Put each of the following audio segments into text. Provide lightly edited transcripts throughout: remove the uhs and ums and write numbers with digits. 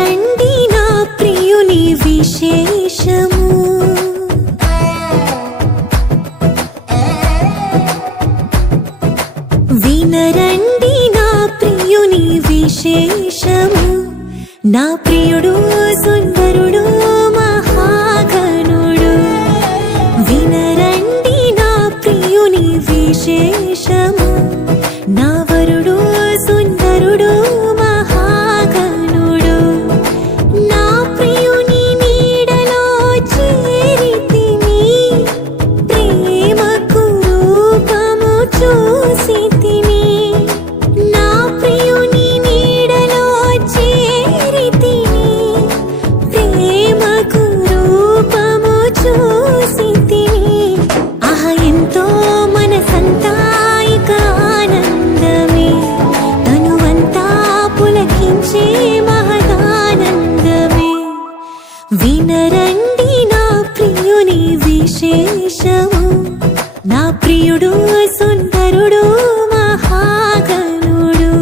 వినరండి నా ప్రియుని విశేషము. వినరండి నా ప్రియుని విశేషము. నా ప్రియుడు సుందరుడు మహాగణుడు. వినరండి నా ప్రియుని విశేషము. నా వరుడు సుందరుడు మహాగణుడు. నా ప్రియుని నీడలో చేరితిని, ప్రేమకు రూపము చూసితిని. నా ప్రియుని నీడలో చేరితిని, ప్రేమకు రూపము చూసితిని. ఆహ ఎంతో మనసంతా ఇక ఆనందమే, తనువంతా పులకించే మహదానందమే. వినరండి నా ప్రియుని విశేషము. నా ప్రియుడు సుందరుడు మహాగణుడు.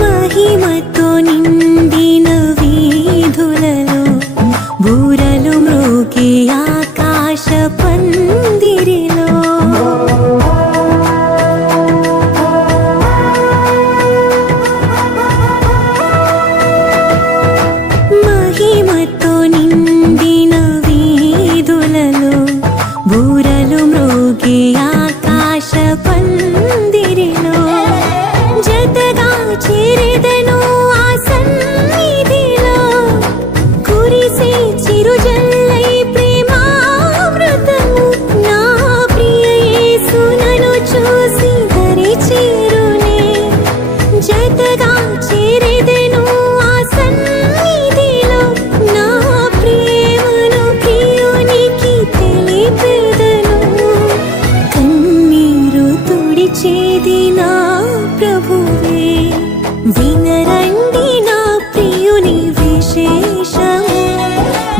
మహిమతో నిండిన వీధులలో బూరలు మ్రోగే ఆకాశ పందిరిలో. మహిమతో నిండిన వీధులలో బూరలు మ్రోగే ఆకాశ పందిరిలో. జతగా చేరెదను ఆ సన్నిధిలో, కురిసే చిరుజల్లై ప్రేమామృతము. నా ప్రియ యేసు నన్ను చూసి దరి చేరునే. జతగా చేరెదను ఆ సన్నిధిలో, నా ప్రేమను ప్రియునికి తెలిపెదను. కన్నీరు తుడిచేది నా ప్రభువే. వినరండి నా ప్రియుని విశేషము.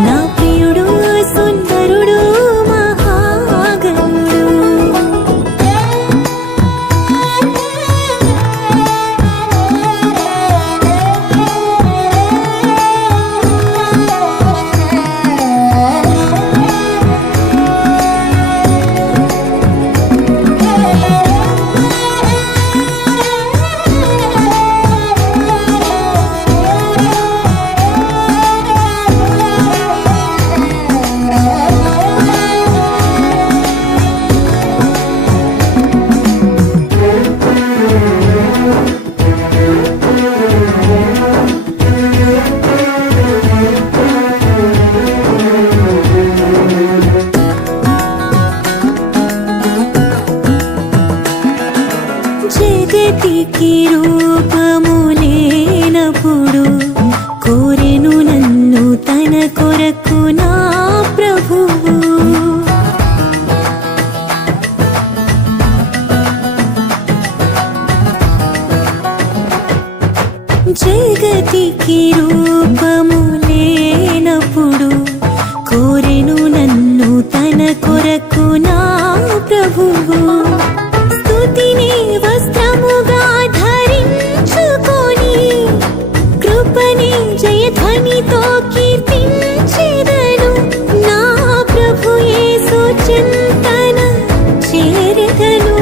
నా ప్రియుడు సుందరుడు మహాగణుడు. జగతికి రూపము లేనప్పుడు కోరెను నన్ను తన కొరకు నా ప్రభువు. జగతికి రూపము లేనప్పుడు కోరెను నన్ను తన కొరకు నా ప్రభువు. స్తుతిని వస్త్రముగా ధరించుకొని, కృపని జయధ్వనితో కీర్తించెదను. నా ప్రభు యేసు చింతన చేరెదను.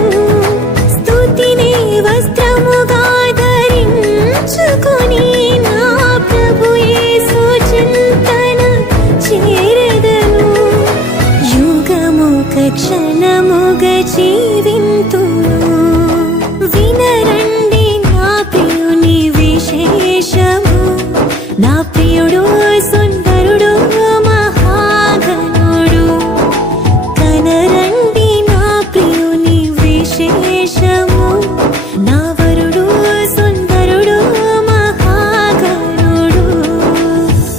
స్తుతిని వస్త్రముగా ధరించుకొని, నా ప్రభు యేసు చింతన చేరెదను. యుగముగ క్షణముగ జీవించెదను.